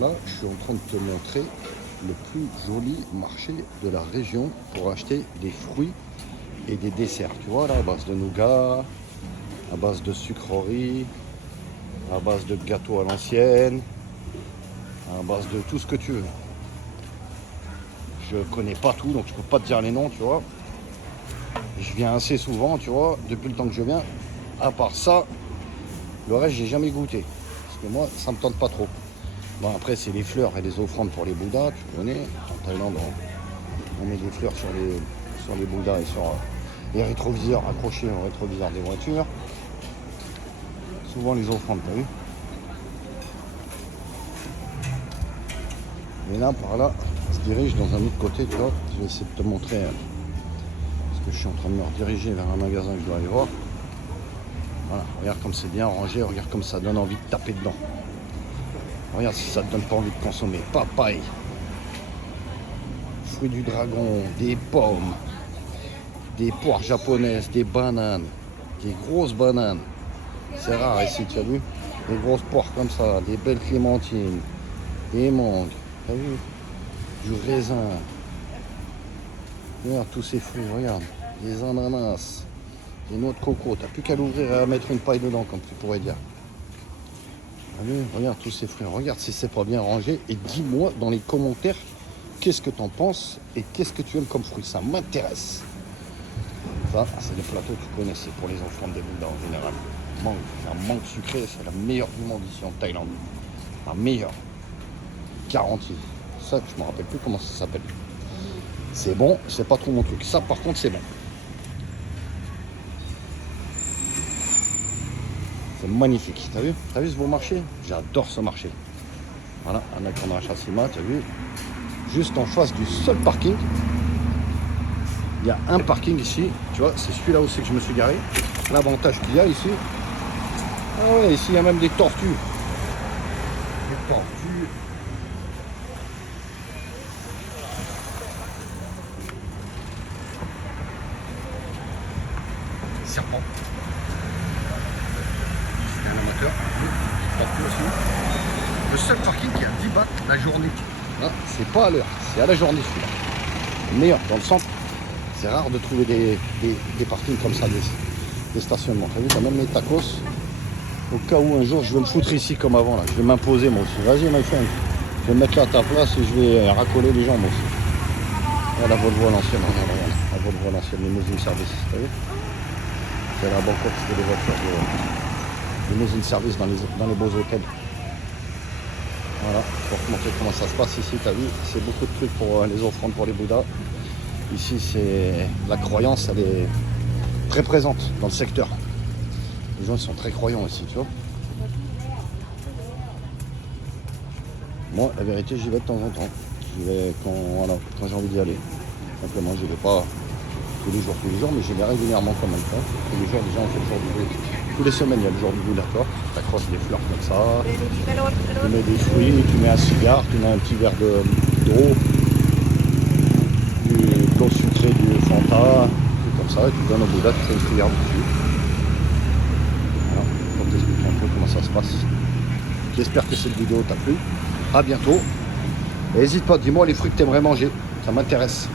Là, je suis en train de te montrer le plus joli marché de la région pour acheter des fruits et des desserts. Tu vois, là, à base de nougat, à base de sucreries, à base de gâteaux à l'ancienne, à base de tout ce que tu veux. Je connais pas tout, donc je peux pas te dire les noms, tu vois. Je viens assez souvent, tu vois, depuis le temps que je viens. À part ça, le reste, j'ai jamais goûté. Parce que moi, ça me tente pas trop. Bon, après, c'est les fleurs et les offrandes pour les bouddhas, tu connais. En Thaïlande, on met des fleurs sur les bouddhas et sur les rétroviseurs accrochés aux rétroviseurs des voitures. Souvent les offrandes, t'as vu. Et là, par là, on se dirige dans un autre côté, tu vois. Je vais essayer de te montrer, parce que je suis en train de me rediriger vers un magasin que je dois aller voir. Voilà, regarde comme c'est bien rangé, regarde comme ça donne envie de taper dedans. Regarde si ça te donne pas envie de consommer. Papaye, fruits du dragon, des pommes, des poires japonaises, des bananes, des grosses bananes. C'est rare ici, tu as vu? Des grosses poires comme ça, des belles clémentines, des mangues, tu as vu? Du raisin. Regarde tous ces fruits, regarde. Des ananas, des noix de coco. T'as plus qu'à l'ouvrir et à mettre une paille dedans, comme tu pourrais dire. Regarde tous ces fruits, regarde si c'est pas bien rangé et dis-moi dans les commentaires qu'est-ce que tu en penses et qu'est-ce que tu aimes comme fruits, ça m'intéresse. Ça, c'est les plateaux, tu connais, c'est pour les enfants des bouddhas en général. Mangue, c'est un mangue sucré, c'est la meilleure du monde ici en Thaïlande. La meilleure, garantie. Ça, je me rappelle plus comment ça s'appelle. C'est bon, c'est pas trop mon truc. Ça, par contre, c'est bon. C'est magnifique, t'as vu? T'as vu ce beau marché? J'adore ce marché. Voilà, un accord à Chassima, t'as vu? Juste en face du seul parking. Il y a un parking ici, tu vois, c'est celui-là aussi que je me suis garé. L'avantage qu'il y a ici, ah ouais, ici il y a même des tortues. Des tortues. Serpent. C'est un amateur. Tortues aussi. Le seul parking qui a 10 bahts la journée. Ah, c'est pas à l'heure, c'est à la journée celui-là. Le meilleur dans le centre. C'est rare de trouver des parkings comme ça, des stationnements. Tu as vu, tu as même les tacos. Au cas où un jour je vais me foutre ici comme avant, là. Je vais m'imposer moi aussi. Vas-y, my friend. Je vais me mettre là à ta place et je vais racoler les gens moi aussi. Ah, la Volvo à l'ancienne, regarde. La Volvo à l'ancienne, limousine service. Tu as vu? C'est la Bangkok, c'était des voitures de limousine service dans les beaux hôtels. Voilà, pour te montrer comment ça se passe ici, tu as vu, c'est beaucoup de trucs pour les offrandes pour les bouddhas. Ici, c'est la croyance, elle est très présente dans le secteur. Les gens ils sont très croyants ici, tu vois. Moi, la vérité, j'y vais de temps en temps. J'y vais quand j'ai envie d'y aller. Simplement, je vais pas tous les jours, mais j'y vais régulièrement quand même. Tous les jours, déjà, on fait le jour du bout. Tous les semaines, il y a le jour du bout, d'accord. Tu accroches des fleurs comme ça. Tu mets des fruits, tu mets un cigare, tu mets un petit verre d'eau. De l'eau sucrée, du Fanta, comme ça, et tu donnes au Bouddha, tu fais une cuillère dessus. Voilà, pour t'expliquer un peu comment ça se passe. J'espère que cette vidéo t'a plu. À bientôt. Et n'hésite pas, dis-moi les fruits que tu aimerais manger, ça m'intéresse.